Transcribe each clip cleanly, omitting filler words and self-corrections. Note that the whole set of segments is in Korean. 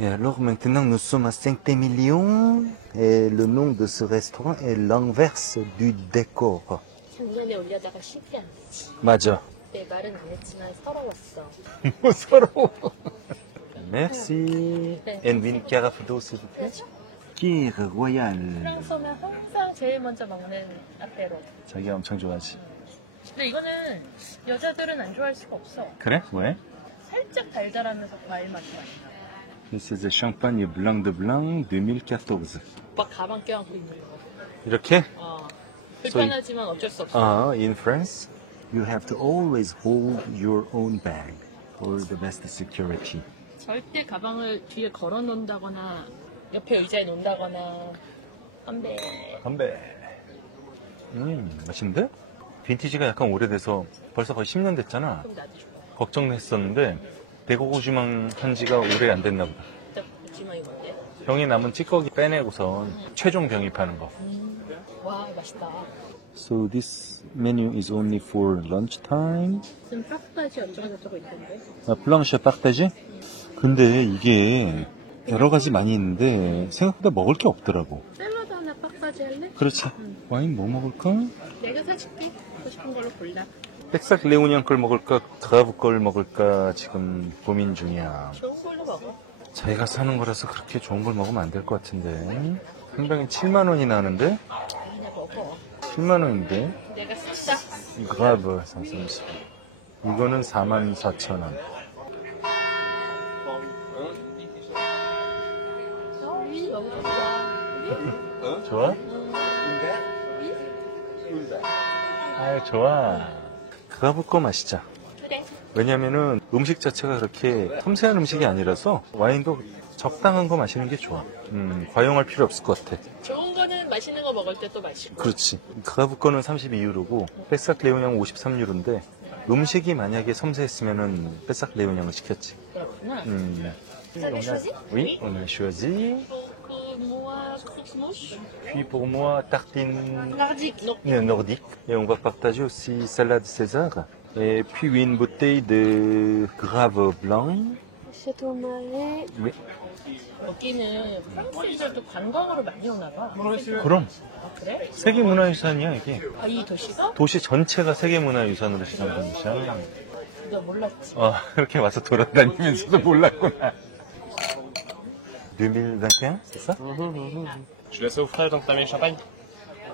Et alors maintenant nous sommes à Saint-Émilion et le nom de ce restaurant est l'inverse du décor. 작년에 올려다가 실패한. 맞아. 내 말은 안 했지만 서러웠어. 뭐 서러워. Merci. And une carafe d'eau s'il vous plaît. Kir royal. 프랑스 오면 항상 제일 먼저 먹는 아페로. 자기가 엄청 좋아하지. 근데 이거는 여자들은 안 좋아할 수가 없어. 그래? 왜? 살짝 달달하면서 과일 맛이 많이 나. This is the champagne blanc de blanc 2014. 오빠 가방 껴안고 있는 거. 이렇게? 불편하지만 어쩔 수 없어. In France, you have to always hold your own bag for the best security. 절대 가방을 뒤에 걸어 놓는다거나 옆에 의자에 놓는다거나. 건배. 건배. 맛있는데? 빈티지가 약간 오래돼서 벌써 거의 10년 됐잖아. 그럼 나도 좋아. 걱정했었는데 대고구지망 한 지가 오래 안 됐나 보다. 진짜 무지망이 뭔데? 병에 남은 찌꺼기 빼내고선 최종 병입하는 거. 와 맛있다. So this menu is only for lunch time. 무슨 파스타지 어쩌고저쩌고 있던데? 플랑쉐 파르타제? 근데 이게 여러 가지 많이 있는데 생각보다 먹을 게 없더라고. 샐러드 하나 파스타지 할래? 그렇지. 와인 뭐 먹을까? 내가 사줄게. 먹고 싶은 걸로 골라. 백삭 레오냥 걸 먹을까? 드라브 걸 먹을까? 지금 고민 중이야. 좋은 걸로 먹어. 자기가 사는 거라서 그렇게 좋은 걸 먹으면 안 될 것 같은데. 한 병에 7만 원이나 하는데? 그냥 먹어. 7만 원인데? 내가 샀다. 드라브 30. 이거는 44,000원. 좋아? 아, 좋아. 드라브 거 마시자. 그래. 왜냐면은 음식 자체가 그렇게 섬세한 음식이 아니라서 와인도 적당한 거 마시는 게 좋아. 과용할 필요 없을 것 같아. 좋은 거는 맛있는 거 먹을 때 또 맛있고. 그렇지. 드라브 거는 32유로고 뺏삭 레오냥 53유로인데 음식이 만약에 섬세했으면은 뺏삭 레오냥을 시켰지. 그렇구나. Oui, on a choisi. moi, croque-mouche. Puis pour moi, tartine Nordique. nordique. Et on va partager aussi salade César. Et puis une bouteille de grave blanc. 샤토 마에. Oui. 여기는 프랑스인들도 관광으로 많이 오나 봐. 그럼 아, 그래? 세계문화유산이야 이게. 아, 이 도시가? 도시 전체가 세계문화유산으로 지정된 곳이야. 너 몰랐지? 이렇게 와서 돌아다니면서도 몰랐구나. 2021, c'est ça? Je laisse au frais donc t'as mis le champagne.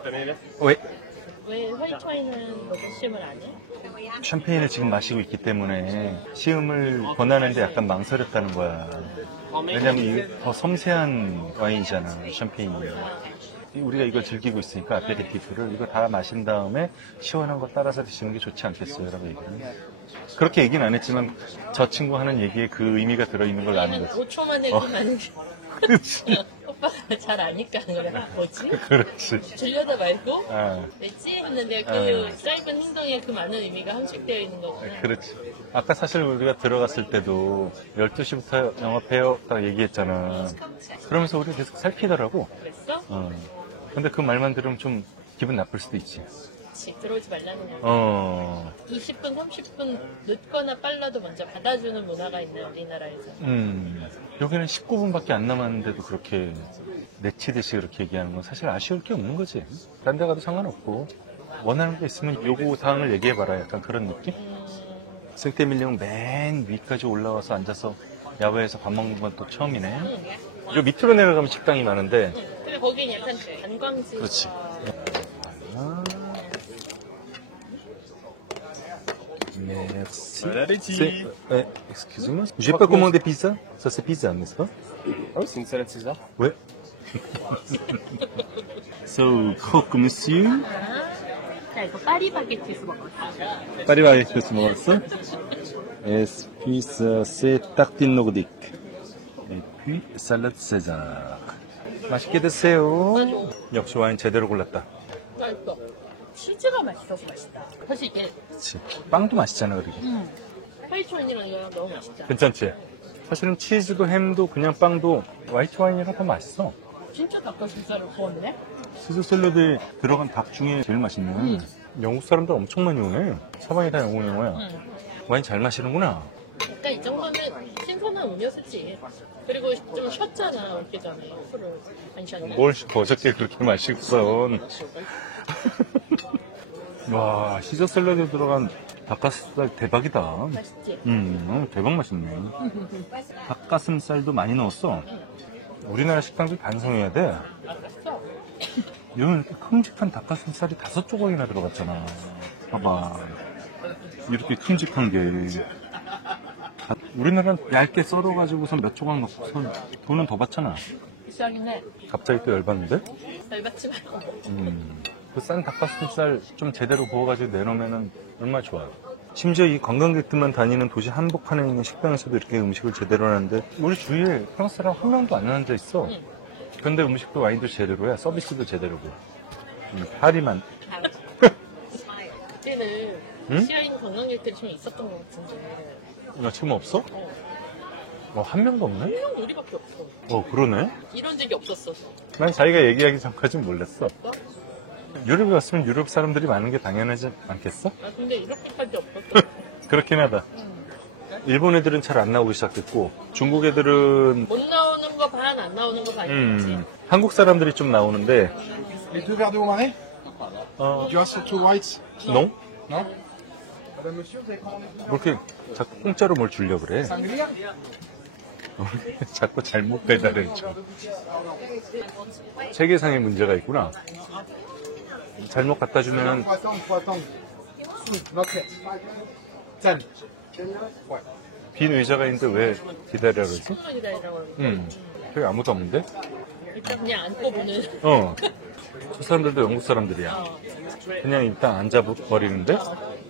T'as mis les verres. Oui. 왜 화이트 와인은 너무 시음을 안 해? 샴페인을 지금 마시고 있기 때문에 시음을 권하는데 약간 망설였다는 거야. 왜냐면 이게 더 섬세한 와인이잖아, 샴페인이. 우리가 이걸 즐기고 있으니까 아페리티프를 이거 다 마신 다음에 시원한 거 따라서 드시는 게 좋지 않겠어요? 라고 얘기를. 그렇게 얘기는 안 했지만 저 친구 하는 얘기에 그 의미가 들어있는 걸 아는 거지. 5초 만에 그 많은 게. 그렇지. 오빠가 잘 아니까 그래. 뭐지? 그렇지. 들려다 말고 아, 왜지? 했는데 그 짧은 행동에 그 많은 의미가 함축되어 있는 거구나. 그렇지. 아까 사실 우리가 들어갔을 때도 12시부터 영업해요 딱 얘기했잖아. 그러면서 우리 계속 살피더라고. 그랬어? 근데 그 말만 들으면 좀 기분 나쁠 수도 있지. 그치. 들어오지 말라는 거. 20분, 30분 늦거나 빨라도 먼저 받아주는 문화가 있는 우리나라에서. 여기는 19분밖에 안 남았는데도 그렇게 내치듯이 그렇게 얘기하는 건 사실 아쉬울 게 없는 거지. 딴 데 가도 상관없고 원하는 게 있으면 요구 사항을 얘기해봐라 약간 그런 느낌? 생떼밀령 맨 위까지 올라와서 앉아서 야외에서 밥 먹는 건 또 처음이네. 요 밑으로 내려가면 식당이 많은데. 근데 거긴 약간 관광지. 그렇지. Merci. Bon appétit. Excusez-moi. J'ai pas commandé pizza. Ça c'est pizza, n'est-ce pas? Ah oui, c'est une salade César. Ouais. So, croque monsieur. 나 이거 파리바게트에서 먹었어. 파리바게트에서 먹었어? Et puis c'est tartine nordique. Et puis salade César. 맛있게 드세요. 역시 와인 제대로 골랐다. 맛있어. 치즈가 맛있어서 맛있다. 사실 이게 그치. 빵도 맛있잖아, 그러게. 화이트 와인이랑 이거랑 너무 맛있다. 괜찮지? 사실은 치즈도 햄도 그냥 빵도 화이트 와인이랑 더 맛있어. 진짜 닭가슴살을 구웠네? 시즈 샐러드에 들어간 닭 중에 제일 맛있네. 영국 사람들 엄청 많이 오네. 사방이 다 영국 영어야. 와인 잘 마시는구나. 그러니까 이 정도면 신선한 음료수지. 그리고 좀 쉬었잖아, 올기 전에. 술을 안 쉬었나? 뭘 어저께 그렇게 마시고서. 와, 시저 샐러드 들어간 닭가슴살 대박이다. 맛있지? 대박 맛있네. 닭가슴살도 많이 넣었어. 우리나라 식당들 반성해야 돼. 알았어. 이런 이렇게 큼직한 닭가슴살이 5조각이나 들어갔잖아. 봐봐. 이렇게 큼직한 게. 우리나라는 얇게 썰어가지고서 몇 조각 넣고서 돈은 더 받잖아. 비싸긴 해. 갑자기 또 열받는데? 열받지 말고. 그 싼 닭가슴살 좀 제대로 구워가지고 내놓으면 얼마나 좋아요. 심지어 이 관광객들만 다니는 도시 한복판에 있는 식당에서도 이렇게 음식을 제대로 하는데 우리 주위에 프랑스 사람 한 명도 안 앉아 있어. 근데 음식도 와인도 제대로야. 서비스도 제대로고. 파리만. 그때는 응? 시아인 관광객들이 좀 있었던 것 같은데. 나 지금 없어? 한 명도 없네? 한 명도 우리밖에 없어. 그러네. 이런 적이 없었어서. 난 자기가 얘기하기 전까진 몰랐어. 유럽에 왔으면 유럽 사람들이 많은 게 당연하지 않겠어? 아, 근데 이렇게까지 없었어. 그렇긴 하다. 일본 애들은 잘 안 나오기 시작했고 중국 애들은 못 나오는 거 반, 안 나오는 거 반이지. 한국 사람들이 좀 나오는데 Les deux verres de haut marais Du reste two whites 농? Non Madame, monsieur, vous avez commandé 뭐 이렇게 자꾸 공짜로 뭘 주려고 그래. Sangria 자꾸 잘못 배달해줘. 체계상의 문제가 있구나. 잘못 갖다 주면 Faut attendre. Not yet. 10. Ouais. 빈 의자가 있는데 왜 기다려 그러지? 충분히 기다리라고 그러고. 저기 아무도 없는데? 일단 그냥 앉고 보는. 저 사람들도 영국 사람들이야. 그냥 일단 앉아버리는데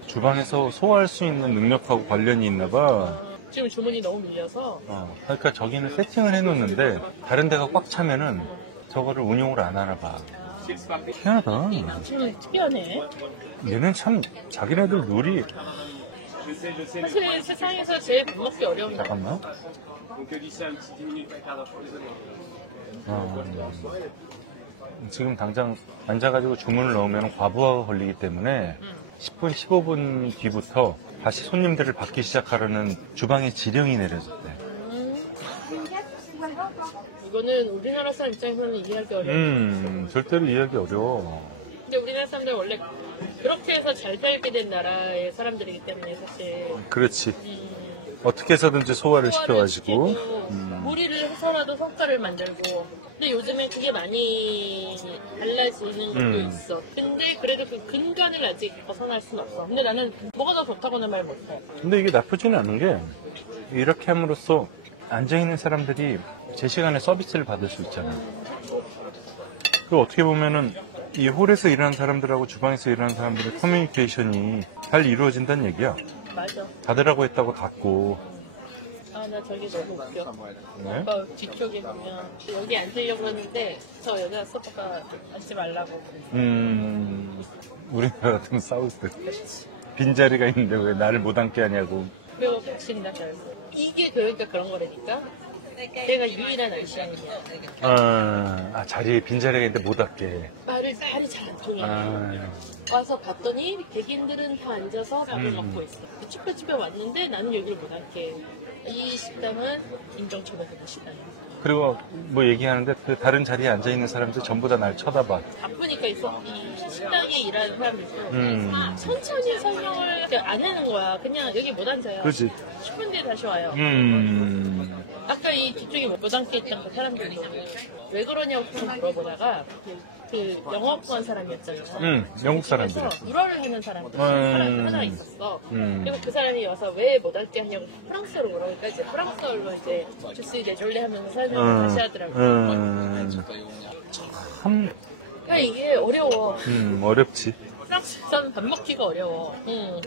주방에서 소화할 수 있는 능력하고 관련이 있나 봐. 지금 주문이 너무 밀려서. 그러니까 저기는 세팅을 해놓는데 다른 데가 꽉 차면은 저거를 운용을 안 하나 봐. 희한하다. 지금 특이하네. 얘는 참 자기네들 룰이. 사실 세상에서 제일 밥 먹기 어려운 거. 잠깐만. 지금 당장 앉아가지고 주문을 넣으면 과부하가 걸리기 때문에 10분, 15분 뒤부터 다시 손님들을 받기 시작하려는 주방에 지령이 내려졌대. 이거는 우리나라 사람 입장에서는 이해하기 어려워. 절대로 이해하기 어려워. 근데 우리나라 사람들 원래 그렇게 해서 잘 살게 된 나라의 사람들이기 때문에 사실. 그렇지. 어떻게 해서든지 소화를 시켜가지고. 무리를 해서라도 성과를 만들고. 근데 요즘에 그게 많이 달라지는 것도 있어. 근데 그래도 그 근간을 아직 벗어날 수는 없어. 근데 나는 뭐가 더 좋다고는 말 못해. 근데 이게 나쁘지는 않은 게 이렇게 함으로써 앉아있는 사람들이 제 시간에 서비스를 받을 수 있잖아. 그리고 어떻게 보면은 이 홀에서 일하는 사람들하고 주방에서 일하는 사람들의 커뮤니케이션이 잘 이루어진다는 얘기야. 맞아. 닫으라고 했다고 닫고. 아, 나 저기 너무 웃겨. 네? 아까 뒤쪽에 보면 여기 앉으려고 했는데 저 여자 스타가 앉지 말라고. 우리나라 같으면 싸울 때. 빈자리가 있는데 왜 나를 못 앉게 하냐고. 그리고 백신이다 그래서. 이게 그러니까 그런 거라니까. 내가 유일한 아시안이야. 자리에 빈자리가 있는데 못 앉게. 말이 잘 안 통해. 와서 봤더니 백인들은 다 앉아서 밥을 먹고 있어. 쭈뼛쭈뼛 왔는데 나는 여기를 못 앉게. 이 식당은 인정쳐먹는 식당이야. 그리고 뭐 얘기하는데 그 다른 자리에 앉아있는 사람들 전부 다 날 쳐다봐. 바쁘니까 이 식당에 일하는 사람들도 천천히 설명을 안 하는 거야. 그냥 여기 못 앉아요. 그렇지. 10분 뒤에 다시 와요. 아까 이 뒤쪽에 못 앉게 있던 그 사람들이 왜 그러냐고 계속 물어보다가 그 영어권 사람이었잖아. 영국 사람들. 그래서 불어를 하는 사람이 하나 있었어. 그리고 그 사람이 와서 왜 못 앉게 하냐고 프랑스어로 물어보니까 이제 프랑스어로 이제 주스 데졸레 하면서 설명을 다시 하더라고요. 참, 그러니까 이게 어려워. 어렵지. 프랑스에서는 밥 먹기가 어려워.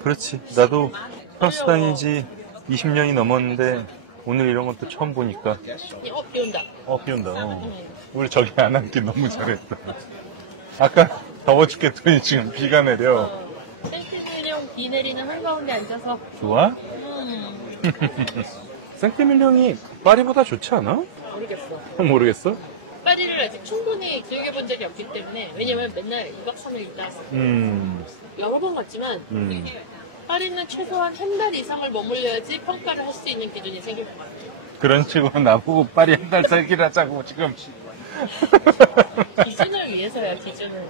그렇지. 나도 프랑스 다닌 지 20년이 넘었는데 오늘 이런 것도 처음 보니까. 비 온다. 비 온다. 우리 저기 안 앉기 너무 잘했다. 아까 더워 죽겠더니 지금 비가 내려. 생티밀리옹 비 내리는 한가운데 앉아서. 좋아? 생티밀리옹이 파리보다 좋지 않아? 모르겠어. 모르겠어? 파리를 아직 충분히 즐겨본 적이 없기 때문에. 왜냐면 맨날 2박 3일 있다 왔어. 여러 번 갔지만 파리는 최소한 한 달 이상을 머물러야지 평가를 할 수 있는 기준이 생길 것 같아. 그런 식으로 나보고 파리 한 달 살기를 하자고 지금. 기준을 위해서야, 기준을.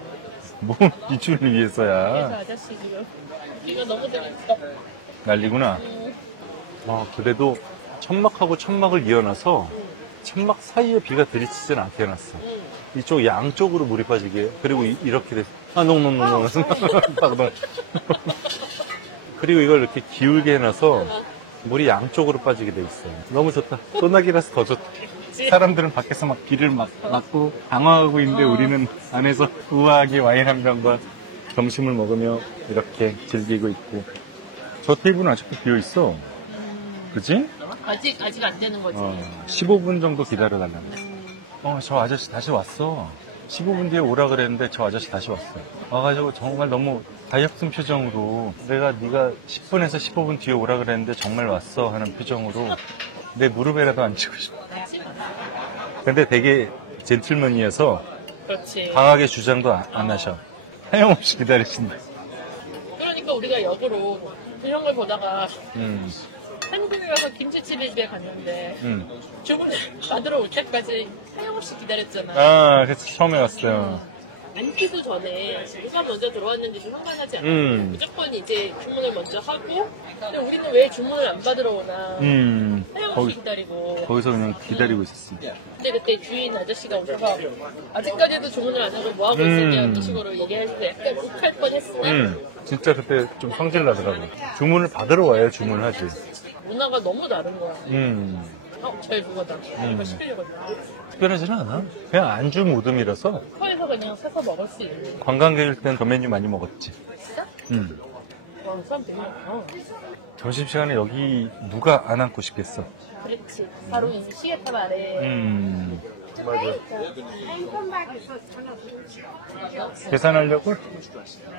뭐 이주를 그래서 위해서야. 아저씨 지금 이거 너무 재밌어. 난리구나. 그래도 천막하고 천막을 이어놔서 천막 사이에 비가 들이치진 않게 해놨어. 이쪽 양쪽으로 물이 빠지게. 그리고 이렇게 됐어. 농농농농. pardon. 그리고 이걸 이렇게 기울게 해놔서 물이 양쪽으로 빠지게 돼 있어. 너무 좋다. 소나기라서 더 좋다. 사람들은 밖에서 막 비를 맞고 당황하고 있는데 우리는 안에서 우아하게 와인 한 병과 점심을 먹으며 이렇게 즐기고 있고. 저 테이블은 아직도 비어 있어. 그지? 아직 안 되는 거지. 15분 정도 기다려달라고. 저 아저씨 다시 왔어. 15분 뒤에 오라 그랬는데 저 아저씨 다시 왔어. 와가지고 정말 너무 가엾은 표정으로 네가 10분에서 15분 뒤에 오라 그랬는데 정말 왔어 하는 표정으로 내 무릎에라도 앉히고 싶어. 근데 되게 젠틀맨이어서 그렇지. 강하게 주장도 안 하셔. 하염없이 기다리신다. 그러니까 우리가 역으로 이런 걸 보다가 음. 한국에 가서 김치집에 갔는데 주문을 받으러 올 때까지 하염없이 기다렸잖아. 그래서 처음에 왔어요. 앉기도 전에 누가 먼저 들어왔는지 상관하지 않고 무조건 이제 주문을 먼저 하고, 근데 우리는 왜 주문을 안 받으러 오나 하염없이 기다리고. 거기서 그냥 기다리고 있었어. 근데 그때 주인 아저씨가 오셔서 아직까지도 주문을 안 하고 뭐하고 있었냐 이런 식으로 얘기해서 약간 욱할 뻔했으나 진짜 그때 좀 성질 나더라고. 주문을 받으러 와야 주문하지. 문화가 너무 다른 거야. 제일 그거다. 이거 시키려고 했나? 특별하지는 않아. 그냥 안주 모듬이라서. 커에서 그냥 사서 먹을 수 있는. 관광객일 땐 그 메뉴 많이 먹었지. 진짜? 와, 사람 되게 많다. 점심시간에 여기 누가 안 앉고 싶겠어. 그렇지. 바로 이 시계탑 아래. 맞아. 계산하려고?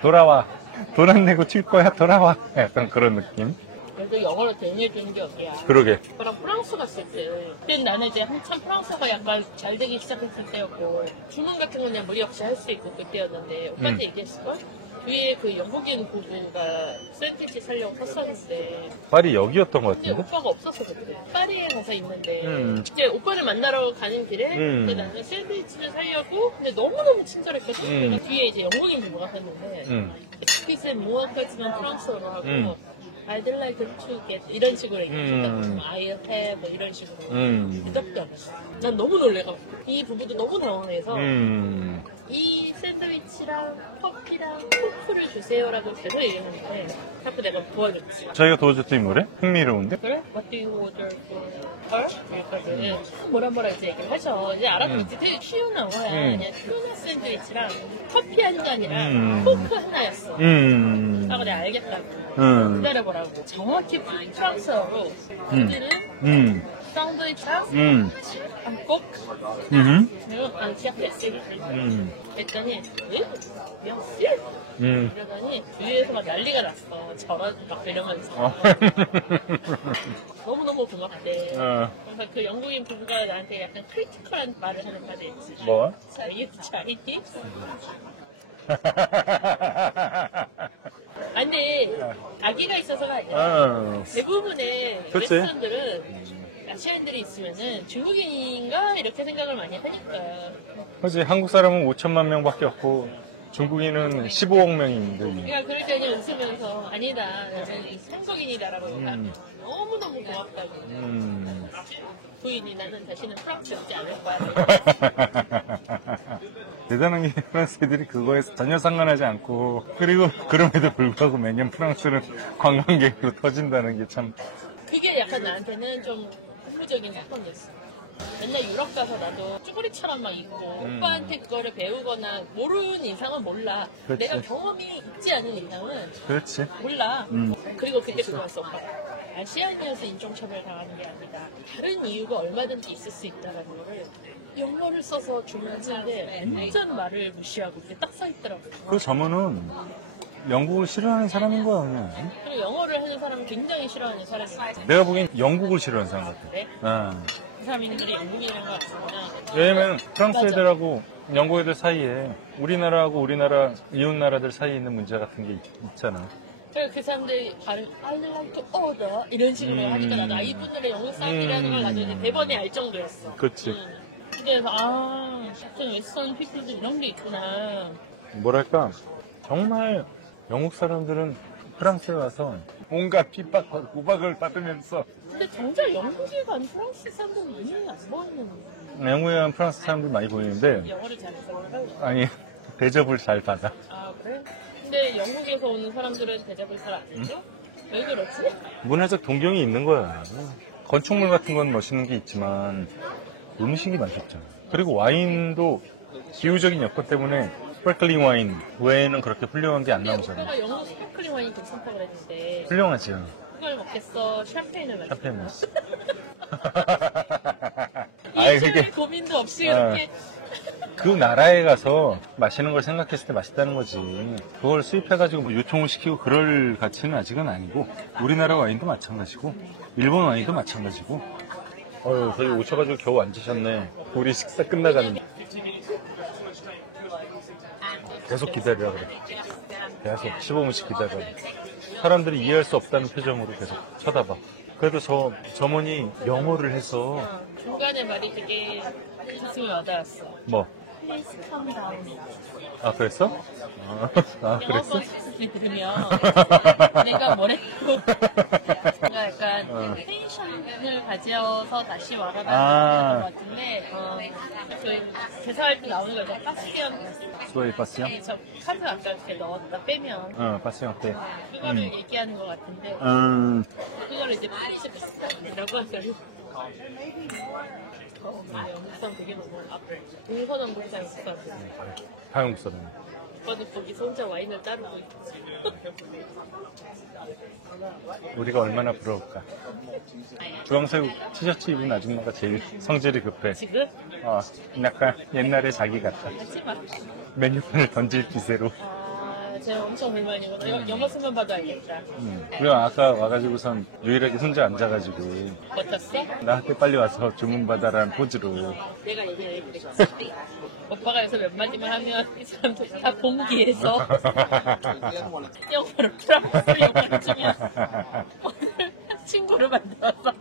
돌아와. 돈 안 내고 튈 거야? 돌아와. 약간 그런 느낌. 그래도 영어로 대응해주는 게 어디야. 그러게. 저랑 프랑스 갔을 때, 그때 나는 이제 한참 프랑스가 약간 잘 되기 시작했을 때였고, 주문 같은 건 그냥 무리 없이 할 수 있고 그때였는데, 오빠한테 얘기했을걸? 뒤에 그 영국인 부부가 샌드위치 사려고 샀었는데, 파리 여기였던 것 근데 같은데? 오빠가 없었어 그때. 파리에 가서 있는데, 이제 오빠를 만나러 가는 길에, 근데 나는 샌드위치를 사려고, 근데 너무너무 친절했거든. 그래서 뒤에 이제 영국인 부부가 샀는데, 스피스 모아까지만 프랑스어로 하고, I'd like to get 이런 식으로 얘기했다. I'll have 뭐 이런 식으로. 대답도 안 했어. 난 너무 놀래가지고. 이 부부도 너무 당황해서 이 샌드위치랑 커피랑 코크를 주세요라고 계속 얘기하는데 자꾸 내가 도와줬지. 저희가 도와줬더니 뭐래? 흥미로운데? 그래? What do you order for her? 이랬거든. 뭐라 이제 얘기를 하셔. 이제 알아보겠지. 되게 쉬운 영어야. 그냥 튜나 샌드위치랑 커피 한 잔이랑 코크 하나였어. 하고 내가 알겠다고. 기다려보라고. 정확히 프랑스어로 오늘은 샌드위치랑 코크 그리고 안티아페스 했더니 이러더니 주위에서 막 난리가 났어. 저런 막 이러면서 너무너무 고맙대. 그래서 그 영국인 부부가 나한테 약간 크리티컬한 말을 하는 말이 있지. 뭐? 차이티? 아니 아기가 있어서가 아니라 대부분의 그치. 레스토랑들은 아시아인들이 있으면은 중국인인가 이렇게 생각을 많이 하니까. 그렇지. 한국 사람은 5천만 명밖에 없고 중국인은 15억 명인데. 그러니까 그럴 때 그냥 웃으면서 아니다 나는 한국인이다라고 너무너무 고맙다고. 부인이 나는 다시는 프랑스 오지 않을 거야. 대단한 게 프랑스 애들이 그거에 전혀 상관하지 않고, 그리고 그럼에도 불구하고 매년 프랑스는 관광객으로 터진다는 게 참. 그게 약간 나한테는 좀 부정적인 사건이었어. 맨날 유럽 가서 나도 쭈구리처럼 막 입고 오빠한테 그거를 배우거나 모르는 이상은 몰라. 그렇지. 내가 경험이 있지 않은 이상은 그렇지. 몰라. 그리고 그때 그거였어. 오빠. 아시아인이어서 인종차별 당하는 게 아니다. 다른 이유가 얼마든지 있을 수 있다는 거를 영어를 써서 주문하는데 완전 말을 무시하고 그게 딱 써있더라고. 그 점원은 영국을 싫어하는 사람인 거야, 그냥. 그리고 영어를 하는 사람은 굉장히 싫어하는 사람이야. 내가 보기엔 영국을 싫어하는 사람 같아. 그래? 아. 그 사람들이 영국이라는 거 같구나. 왜냐면 프랑스 맞아. 애들하고 영국 애들 사이에 우리나라하고 우리나라 이웃 나라들 사이에 있는 문제 같은 게 있잖아. 그 사람들이 발음 I like to order 이런 식으로 하니까 나도 이분들의 영국 사람이라는 걸 나도 이제 대번에 알 정도였어. 그치. 그래서 같은 웨스턴 피플도 이런 게 있구나. 뭐랄까, 정말 영국 사람들은 프랑스에 와서 온갖 핍박과 구박을 받으면서 근데 정작 영국에 간 프랑스 사람들은 많이 안 보이는 영국에 간 프랑스 사람들 많이 보이는데 영어를 잘해서 그런가? 아니 대접을 잘 받아. 아 그래? 근데 영국에서 오는 사람들은 대접을 잘 안 해줘? 왜 그렇지? 문화적 동경이 있는 거야. 건축물 같은 건 멋있는 게 있지만 음식이 맛있잖아. 그리고 와인도 기후적인 여건 때문에 스파클링 와인 외에는 그렇게 훌륭한 게 안 근데 나오잖아. 오빠가 영국 스파클링 와인 괜찮다고 그랬는데 훌륭하지요. 그걸 먹겠어? 샴페인을 마시겠어? 샴페인 맛있어. 아이, 그게- 고민도 없이 어. 그렇게 그 나라에 가서 마시는 걸 생각했을 때 맛있다는 거지. 그걸 수입해가지고 뭐 유통을 시키고 그럴 가치는 아직은 아니고, 우리나라 와인도 마찬가지고, 일본 와인도 마찬가지고. 어휴, 저기 오셔가지고 겨우 앉으셨네. 우리 식사 끝나가는데. 계속 기다리라 그래. 계속 15분씩 기다려. 사람들이 이해할 수 없다는 표정으로 계속 쳐다봐. 그래도 저분이 영어를 해서, 중간에 말이 되게 가슴이 와닿았어. 뭐, Please calm down. 아, 그랬어? 아, 영어 그랬어? 콘서트 들으면 내가 뭐랬고 뭔가 약간 텐션을 가져서 다시 말하는 아. 것 같은데 저희 대사할 때 나오는 거죠. 파스티언 소이 빠스요? 저 카드 아까 이렇게 넣었다 빼면 빠스요 때. 그거를 얘기하는 것 같은데 그거를 이제 프리즈 베스트라고 하더니 영국상 되게 너무 동서남 국상 있어. 한국 사람. 오빠도 거기서 혼자 와인을 따르고 있지. 우리가 얼마나 부러울까. 주황색 티셔츠 입은 아줌마가 제일 성질이 급해. 지금? 약간 옛날에 자기 같다. 하지 마. 메뉴판을 던질 기세로. 제가 엄청 불만이거든. 영어 쓰면 봐도 알겠다. 그리고 아까 와가지고선 유일하게 혼자 앉아가지고 어땠어? 나한테 빨리 와서 주문받아라는 포즈로. 내가 얘기했지. 오빠가 여기서 몇 마디만 하면 이 사람들 다 봉기해서 영어를 프랑스 영어를 주면 오늘 친구를 만들었어.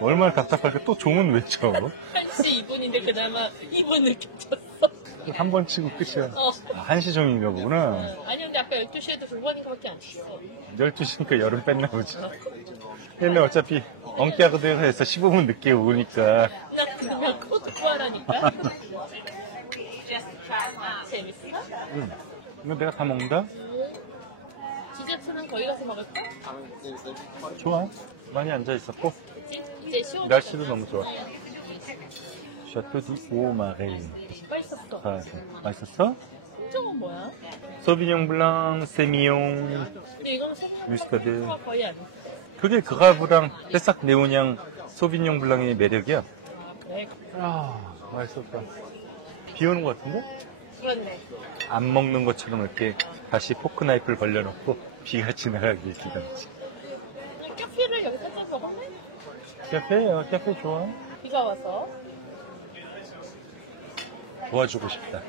얼마나 답답할까. 또 종은 외쳐. 1시 2분인데 그나마 2분을 겹쳤어. 한 번 치고 끝이야. 어. 한시 종인가 보구나. 아니 근데 아까 12시에도 2번인가밖에 안 쳤어. 12시니까 열은 뺐나 보지. 근데 어차피 엉키하고도 해서 15분 늦게 오니까. 그냥 그냥 코드 구하라니까. 재밌어? 이거 내가 다 먹는다? 디저트는 거기 가서 먹을까? 좋아. 많이 앉아있었고. 이제 시험 날씨도 너무 좋아. 샤토 디 오마레. 맛있었어. 맛있었어? 저건 뭐야? 소비뇽 블랑, 세미용, 근데 이거는 뮤스타드. 생각보다 거의 안 해. 그게 그가브랑 떼싹 네오냥 소비뇽 블랑의 매력이야. 그래. 맛있었다. 비 오는 것 같은데? 그렇네. 안 먹는 것처럼 이렇게 다시 포크 나이프를 벌려놓고 비가 지나가길 기다리지. 커피를 여기서 좀 먹을래? 카페 좋아. 비가 와서 도와주고 싶다.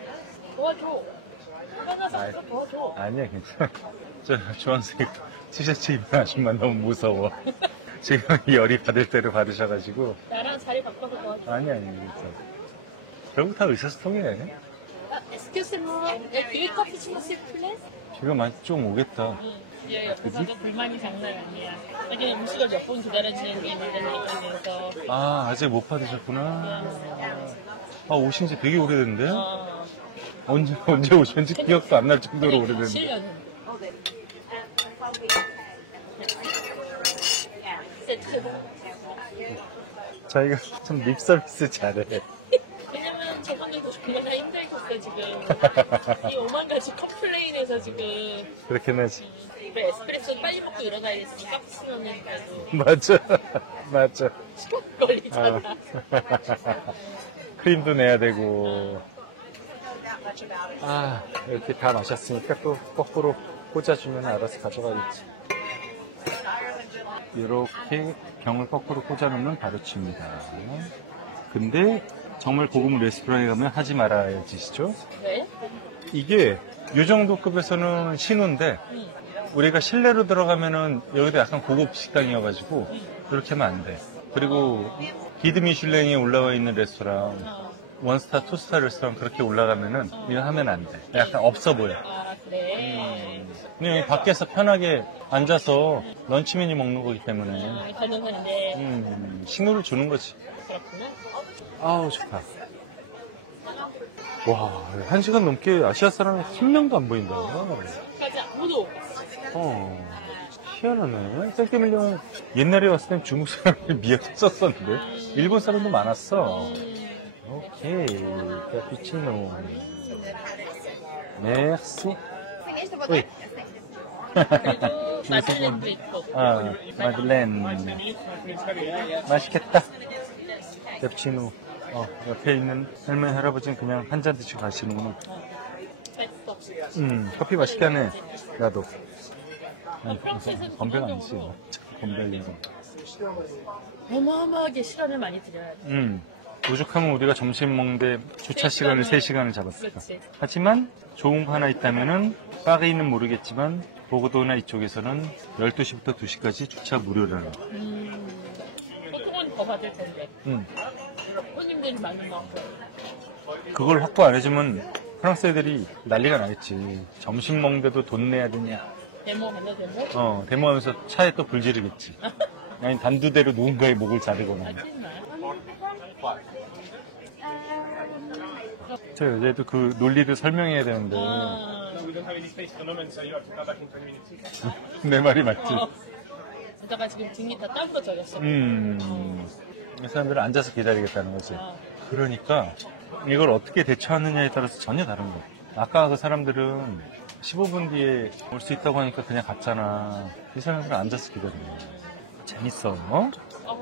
도와줘. 화나서 도와줘. 아니야, 괜찮아. 저 주황색 티셔츠 입은 아줌마 너무 무서워. 지금 열이 받을 대로 받으셔가지고. 나랑 자리 바꿔서 도와줘. 아니, 괜찮아. 결국 다 의사소통이네. Excuse me. 네, 커피 주실 플레이? 비가 많이 좀 오겠다. 얘 옆에서도 불만이 장난 아니야. 자기 음식을 몇 번 기다려주는 게 있는데 그래서 아직 못 받으셨구나. 오신 지 되게 오래됐는데? 언제 오셨는지 기억도 안 날 정도로 오래됐는데. 7년. 세트. 자기가 참 립서비스 잘해. 왜냐면 저번에도 정말 힘들겠어 지금. 이 5만 가지 컴플레인에서 지금 그렇긴 하지. 그래, 에스프레소 빨리 먹고 일어나야겠어. 카푸치노는 그래도 맞아. 시간 걸리잖아. 크림도 내야 되고. 이렇게 다 마셨으니까 또 거꾸로 꽂아주면 알아서 가져가겠지. 이렇게 병을 거꾸로 꽂아놓으면 바로 칩니다. 근데 정말 고급 레스토랑에 가면 하지 말아야 짓이죠. 왜? 이게 이 정도 급에서는 신호인데 우리가 실내로 들어가면은 여기도 약간 고급 식당이어가지고 이렇게 하면 안 돼. 그리고 기드 미슐랭에 올라와 있는 레스토랑 원스타, 투스타 레스토랑 그렇게 올라가면은 이거 하면 안 돼. 약간 없어 보여. 아, 그래. 그냥 여기 밖에서 편하게 앉아서 런치 메뉴 먹는 거기 때문에 가능한데. 식물을 주는 거지. 그렇구나. 아우 좋다. 와, 1시간 넘게 아시아 사람 한 명도 안 보인다. 까지 아무도 희한하네. 생태밀리언 옛날에 왔을 땐 중국 사람들이 미역도 썼었는데 일본 사람도 많았어. 오케이, 카푸치노. 메르시. 오이. 그리고 마들렌도 있고. 아, 마들렌. 맛있겠다. 카푸치노. 옆에 있는 할머니, 할아버지는 그냥 한 잔 드시고 가시는구나. 맛있어. 커피 맛있게 하네. 나도. 프랑스에서는 건배가 아니지. 건배려고. 어마어마하게 시간을 많이 들여야 돼. 오죽하면 우리가 점심 먹는데 주차 시간을 3시간을 잡았을까. 그렇지. 하지만 좋은 거 하나 있다면은 파리는 모르겠지만 보고도나 이쪽에서는 12시부터 2시까지 주차 무료라는 거. 보통은 더 받을 텐데. 손님들이 많은 만큼. 그걸 확보 안 해주면 프랑스 애들이 난리가 나겠지. 점심 먹는데도 돈 내야 되냐. 데모 하나 데모? 데모하면서 차에 또 불 지르겠지. 아니 단두대로 누군가의 목을 자르거나. 저 여자애도 그 논리를 설명해야 되는데 내 말이 맞지? 게다가 지금 등이 다 땀으로 젖었어. 이 사람들은 앉아서 기다리겠다는 거지. 그러니까 이걸 어떻게 대처하느냐에 따라서 전혀 다른 거야. 아까 그 사람들은 15분 뒤에 올 수 있다고 하니까 그냥 갔잖아. 이 사람들은 앉아서 기다려. 재밌어.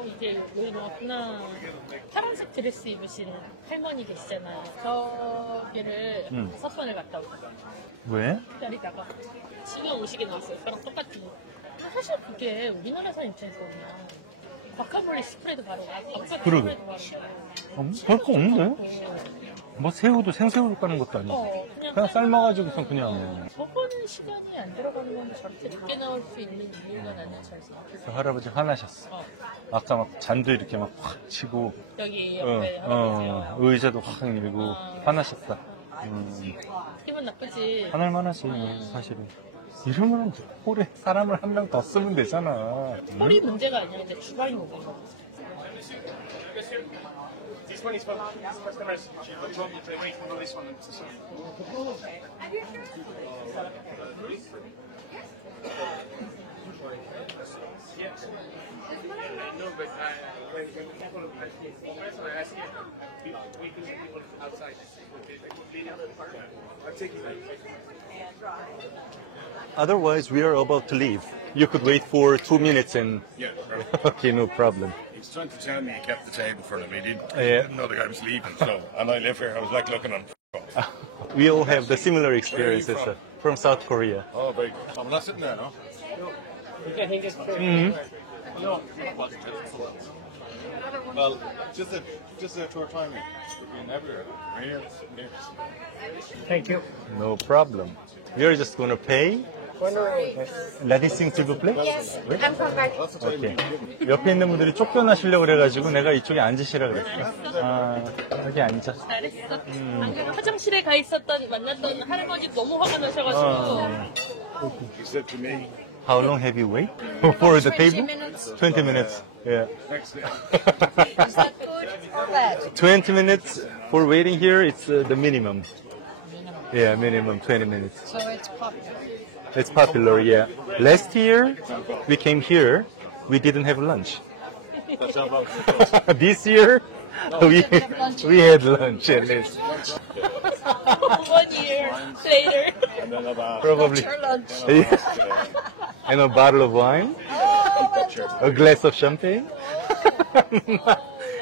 이제 여기 나왔구나. 파란색 드레스 입으신 할머니 계시잖아요. 저기를 5번을 갔다 오고 왜? 기다리다가 집에 오시게 나왔어요. 저랑 똑같은 거. 사실 그게 우리나라 사람 입장에서 보면 과카몰리 스프레드 바로 가. 그러게. 별거 없는데? 뭐 새우도 생새우를 까는 것도 아니고 그냥 삶아가지고선 그냥. 저거는 시간이 안 들어가는 건데 저렇게 늦게 나올 수 있는 이유가 나는 잘 생각해. 그 할아버지 화나셨어. 아까 막 잔도 이렇게 막 확 치고 여기 옆에 할아버지가 의자도 확 밀고 화나셨다. 기분 나쁘지. 화날만하지 사실은. 이러면 홀에 사람을 한 명 더 쓰면 되잖아. 허리 문제가 아니라 이제 주방이 오는 거. This one is for customers. She told me to wait for this one. Yes. No, but when people I ask you, we can see people outside. I'm taking Otherwise, we are about to leave. You could wait for 2 minutes and. Yeah, Okay, no problem. he's trying to tell me he kept the table for the meeting. Yeah. Didn't know the guy was leaving, so and I live here. I was like looking on. We all have the similar experiences from South Korea. Oh, very good. I'm not sitting there, no. Well, just a short time. We've been everywhere. Thank you. No problem. We are just gonna pay. 라디싱 s'il vous plaît? Yes, I'm from Bali. 오케이. 옆에 있는 분들이 쫓겨나시려고 그래가지고 내가 이쪽에 앉으시라 그랬어. 여기 앉아. 잘했어. 방금 화장실에 가 있었던 만났던 할아버지 너무 화가 나셔가지고 He said to me, How long have you wait for the 20 table? minutes. 20 minutes. Yeah. next day. Is that good or bad? 20 minutes for waiting here, it's the minimum. Yeah, minimum 20 minutes. So it's popular. It's popular, yeah. Last year, we came here, we didn't have lunch. This year, we had lunch at least. 1 year later. And then about Probably. Your lunch. Yeah. And a bottle of wine, a glass of champagne,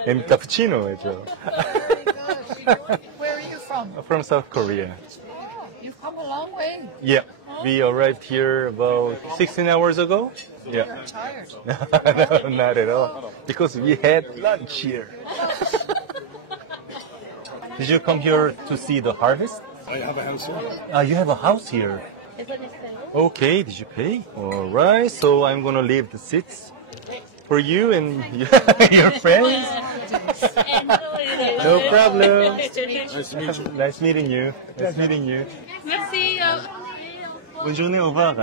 and cappuccino as well. Very good. Where are you from? From South Korea. Oh, you've come a long way. Yeah, we arrived here about 16 hours ago. Yeah. You're tired. No, not at all. Because we had lunch here. Did you come here to see the harvest? I have a house here. You have a house here. 계산했어요. Okay, did you pay? Alright, so I'm gonna leave the seats for you and your friends. No problem. Nice to meet you. Nice meeting you. Nice meeting you. Merci. Bonne journée, au revoir.